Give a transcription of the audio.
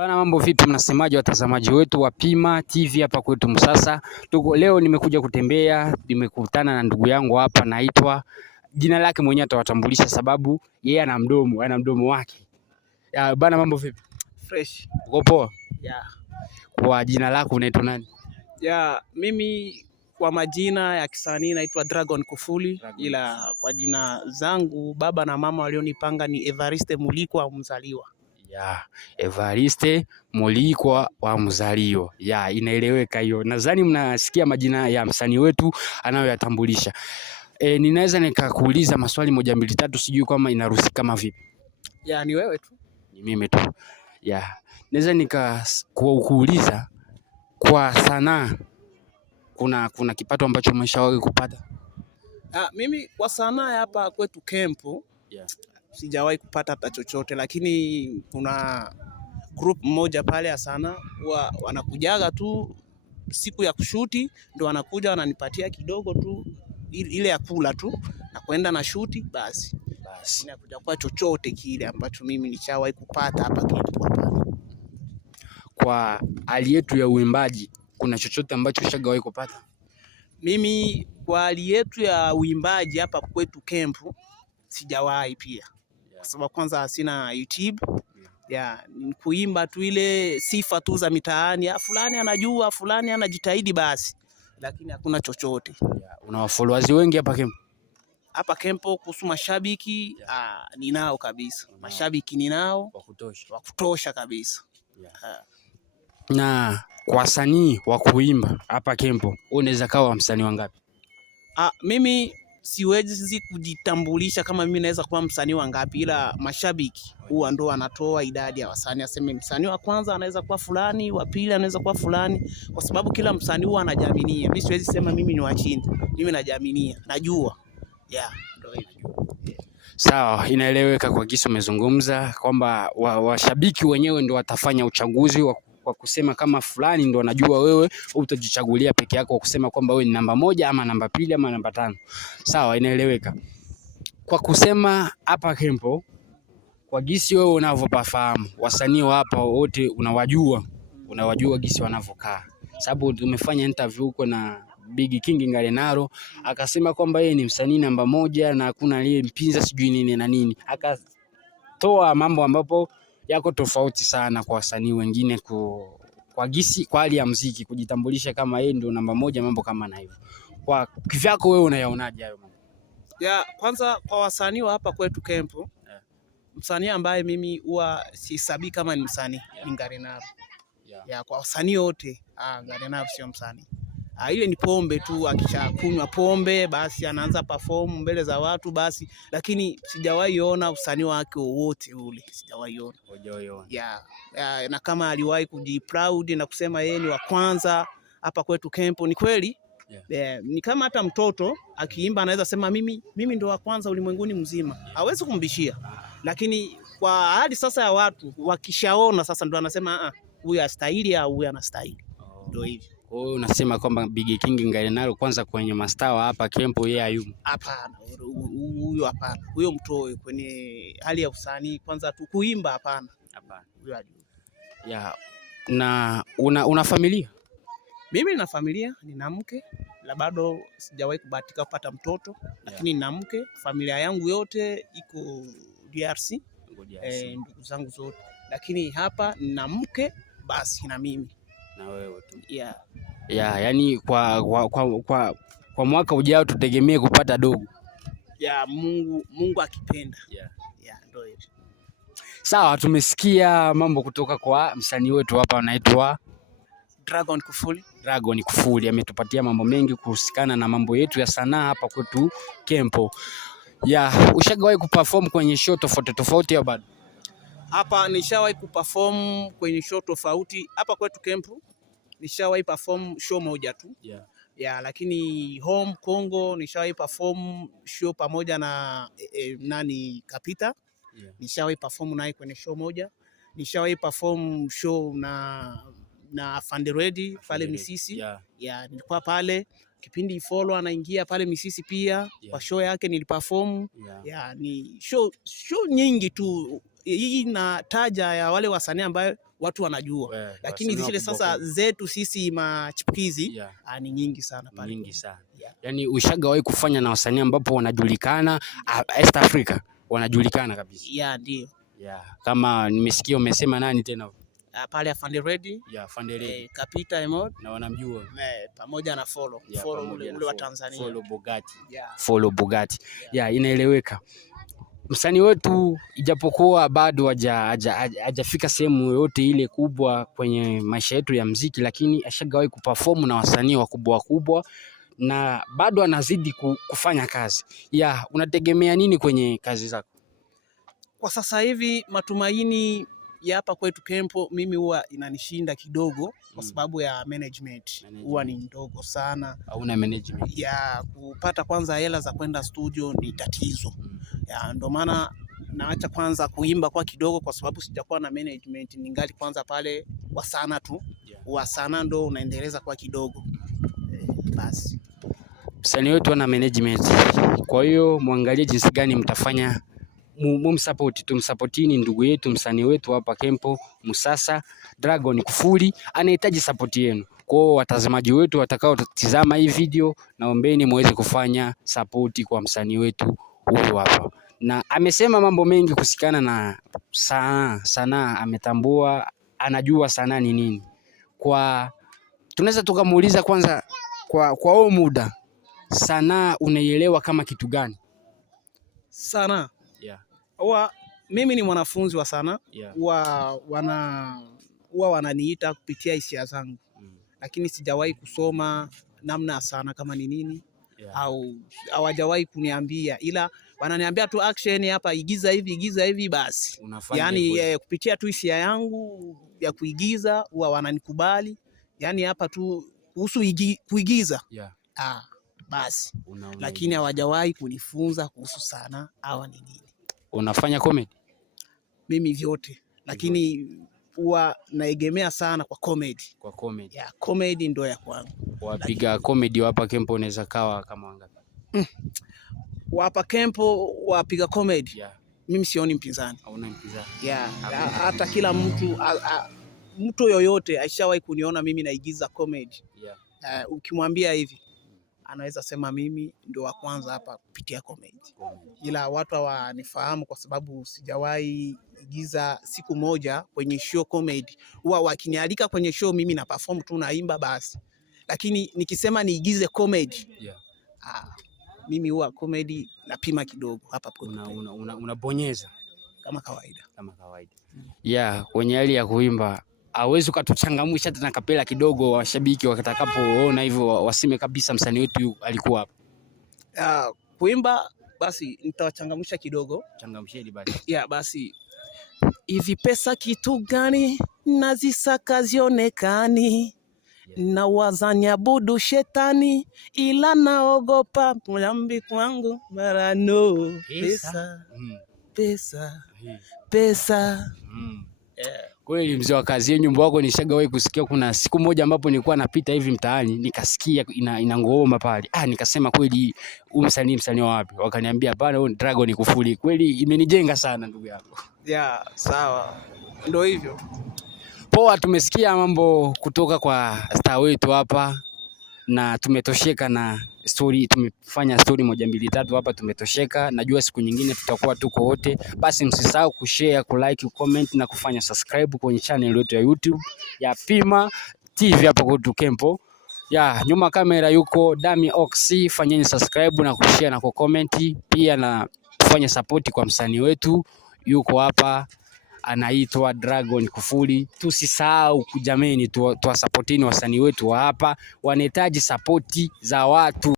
Bana, mambo vipi? Mnasemaje watazamaji wetu wa Pima TV hapa kwetu Msasa. Leo nimekuja kutembea, nimekutana na ndugu yangu hapa, naitwa jina lake mwenyewe atawatambulisha sababu yeye ana mdomo wake. Bana, mambo vipi? Fresh. Uko poa? Yeah. Kwa jina lako unaitwa nani? Mimi kwa majina ya kisanii naitwa Dragon Kufuli, ila kwa jina zangu baba na mama walionipanga ni Evariste Mulikwa Mzaliwa. Evariste Mulikwa wa Mzaliwa. Inaeleweka hiyo. Nadhani mnasikia majina ya msanii wetu anayoyatambulisha. Ninaweza nikakuuliza maswali moja mbili tatu, sijui kama inaruhusi kama vipi? Ni wewe tu. Ni mimi tu. Naweza nikakuuliza kwa sanaa kuna kipato ambacho umeshawahi kupata? Mimi kwa sanaa hapa kwetu Kempo sijawahi kupata hata chochote, lakini kuna group moja pale ya sanaa wanakujaga tu siku ya kushuti, ndio wanakuja wananipatia kidogo tu ile ya kula tu na kwenda na shuti basi. Inakuja kwa chochote kile ambacho mimi nishawahi kupata hapa Kempo hapa. Kwa hali yetu ya uimbaji kuna chochote ambacho ushagawahi kupata? Mimi kwa hali yetu ya uimbaji hapa kwetu Kempo sijawahi pia. Kwa sababu kwanza sina YouTube. Ni kuimba tu ile sifa tu za mitaani. Fulani anajua, fulani anajitahidi basi. Lakini hakuna chochote. Una followers wengi hapa Kempo? Hapa Kempo kuhusu mashabiki ninao kabisa. Mashabiki ninao wa kutosha kabisa. Na kwa wasanii wa kuimba hapa Kempo, unaweza kawa msanii wangapi? Mimi siwezi kujitambulisha kama mimi naweza kuwa msanii wangapi, ila mashabiki huwa ndo wanatoa idadi ya wasanii, aseme msanii wa kwanza anaweza kuwa fulani, wa pili anaweza kuwa fulani, kwa sababu kila msanii huwa anajiaminia. Mimi siwezi sema mimi ni wa chini, mimi najiaminia, najua. Ndio hivyo. Sawa, inaeleweka kwa kisa umezungumza kwamba washabiki wenyewe ndio watafanya uchaguzi kwa kusema kama fulani ndo anajua, wewe utajichagulia peke yako kwa kusema kwamba wewe ni namba moja ama namba pili ama namba tano. Sawa, inaeleweka. Kwa kusema hapa Kempo, kwa gisi wewe unavyopafahamu, wasanii hapa wote unawajua gisi wanavyokaa. Sababu tumefanya interview huko na Big King Ngarenaro, akasema kwamba yeye ni msanii namba moja na hakuna aliyempinza sijui nini na nini. Akatoa mambo ambapo yako tofauti sana kwa wasanii wengine kwa hali ya muziki kujitambulisha kama yeye ndio namba moja, mambo kama na hivyo. Kwa kivyako wewe unayaonaje hayo mambo? Kwanza kwa wasanii wa hapa kwetu Kempo, msanii ambaye mimi huwa sihesabii kama ni msanii ni Ngarenaro. Kwa wasanii wote Ngarenaro sio msanii. Ile ni pombe tu, akishakunywa pombe basi anaanza perform mbele za watu basi, lakini sijawahi ona usanii wake wowote ule, sijawahi ona. Na kama aliwahi kujiproud na kusema yeye ni wa kwanza hapa kwetu Kempo, ni kweli. Ni kama hata mtoto akiimba anaweza sema mimi ndo wa kwanza ulimwenguni mzima, hawezi kumbishia. Lakini kwa hadi sasa ya watu wakishaona sasa ndo anasema huyu astahili au huyu anastahili. Ndio hivyo. Kwa hiyo unasema kwamba Big King Ngarenaro kwanza kwenye mastawa hapa Kempo yeye hayumo? Hapana, huyo hapana. Huyo mtoe kwenye hali ya usanii kwanza tu kuimba, hapana. Huyo hajui. Na una familia? Mimi nina familia, nina mke, la bado sijawahi kubahatika kupata mtoto, lakini nina mke, familia yangu yote iko DRC. Ndugu zangu zote. Lakini hapa nina mke basi na mimi. Na wewe tu. Yani kwa mwaka ujao tutegemee kupata dogo. Mungu akipenda. Ndio hivyo. Sawa, tumesikia mambo kutoka kwa msanii wetu hapa anaitwa Dragon Kufuli. Dragon Kufuli ametupatia mambo mengi kuhusikana na mambo yetu ya sanaa hapa kwetu Kempo. Ushagawahi kuperform kwenye show tofauti au bado? Hapa nishawahi kuperform kwenye show tofauti hapa kwetu Kempo. Nishawahi perform show moja tu. Lakini home Kongo nishawahi perform show pamoja na Kapita. Nishawahi perform naye kwenye show moja. Nishawahi perform show na Fanderedi pale Misisi. Nilikuwa pale kipindi Follow anaingia pale Misisi pia. Kwa show yake niliperform. Ni show nyingi tu. Hii nataja ya wale wasanii ambao watu wanajua, lakini zile sasa zetu sisi machipukizi ni nyingi sana pale. Nyingi sana. Yaani ushagawahi kufanya na wasanii ambapo wanajulikana East Africa, wanajulikana kabisa? Ndio. Kama nimesikia umesema nani tena? Pale Afande Ready. Afande Ready. Kapita Emod na wanamjua. Pamoja na Follow ule wa Tanzania. Follow Bugatti. Inaeleweka. Msanii wetu ijapokuwa bado hajafika sehemu yoyote ile kubwa kwenye maisha yetu ya muziki, lakini ashagawahi kuperform na wasanii wakubwa na bado anazidi kufanya kazi. Unategemea nini kwenye kazi zako? Kwa sasa hivi matumaini ya hapa kwetu Kempo mimi huwa inanishinda kidogo kwa sababu ya management huwa ni ndogo sana. Hauna management? Kupata kwanza hela za kwenda studio ni tatizo. Ndio maana naacha kwanza kuimba kwa kidogo kwa sababu sijakuwa na management, ningali kwanza pale wa sana tu. Wa sana ndo unaendeleza kwa kidogo. Basi. Msanii wetu ana management. Kwa hiyo muangalie jinsi gani mtafanya tumsupportini ndugu yetu msanii wetu hapa Kempo Musasa Dragon Kufuli anahitaji support yenu. Kwa watazamaji wetu watakao tazama hii video, naombeni muweze kufanya support kwa msanii wetu huyu hapa. Na amesema mambo mengi kusikana na sanaa, ametambua, anajua sanaa ni nini. Tunaweza tukamuuliza kwanza kwa huo muda, sanaa unaielewa kama kitu gani? Sanaa mimi ni mwanafunzi wa sanaa. Huwa wananiita kupitia hisia zangu, lakini sijawahi kusoma namna ya sanaa kama ni nini, au hawajawahi kuniambia, ila wananiambia tu action hapa, igiza hivi basi. Yani kupitia tu hisia yangu ya kuigiza huwa wananikubali. Yani hapa tu kuhusu kuigiza basi. Lakini hawajawahi kunifunza kuhusu sanaa hawa ni nini. Unafanya comedy? Mimi vyote, lakini huwa naegemea sana kwa comedy. Kwa comedy. Comedy ndio ya kwangu. Wapiga comedy hapa Kempo unaweza kawa kama wangapi? Hapa Kempo wapiga comedy. Mimi sioni mpinzani. Hauna mpinzani? Hata kila mtu yoyote aishawahi kuniona mimi naigiza comedy. Ukimwambia hivi anaweza sema mimi ndio wa kwanza hapa kupitia comedy. Ila watu hawanifahamu kwa sababu sijawahi igiza siku moja kwenye show comedy. Huwa wakinialika kwenye show mimi na perform tu, naimba basi. Lakini nikisema niigize comedy, mimi huwa comedy napima kidogo hapa. Unabonyeza kama kawaida. Kwenye hali ya kuimba hawezi ukatuchangamsha tena kapela kidogo, washabiki watakapoona hivyo waseme kabisa msanii wetu alikuwa hapa? Kuimba basi nitawachangamsha kidogo. Changamsheni basi. Basi. Hivi pesa kitu gani nazisaka zionekani, na wazanyabudu shetani ila naogopa mlambi kwangu marano pesa. Kweli mzee wa kazi, nyimbo yako nishagawahi kusikia. Kuna siku moja ambapo nilikuwa napita hivi mtaani nikasikia ina ngoma pale. Nikasema kweli huyu msanii wapi? Wakaniambia hapana, huyu Dragon Kufuli. Kweli imenijenga sana ndugu yangu. Sawa. Ndio hivyo. Poa, tumesikia mambo kutoka kwa star wetu hapa na tumetosheka na story. Tumefanya story 1 2 3 hapa, tumetosheka. Najua siku nyingine tutakuwa tuko wote. Basi msisahau kushare, kulike, comment na kufanya subscribe kwenye channel yetu ya YouTube ya Pima TV hapa kwetu Kempo. Nyuma kamera yuko Dami Oxy. Fanyeni subscribe na kushare na kucomment pia, na kufanya support kwa msanii wetu yuko hapa anaitwa Dragon Kufuli. Tusisahau kujameni, tuwasupportini wasanii wetu wa hapa, wanahitaji support za watu.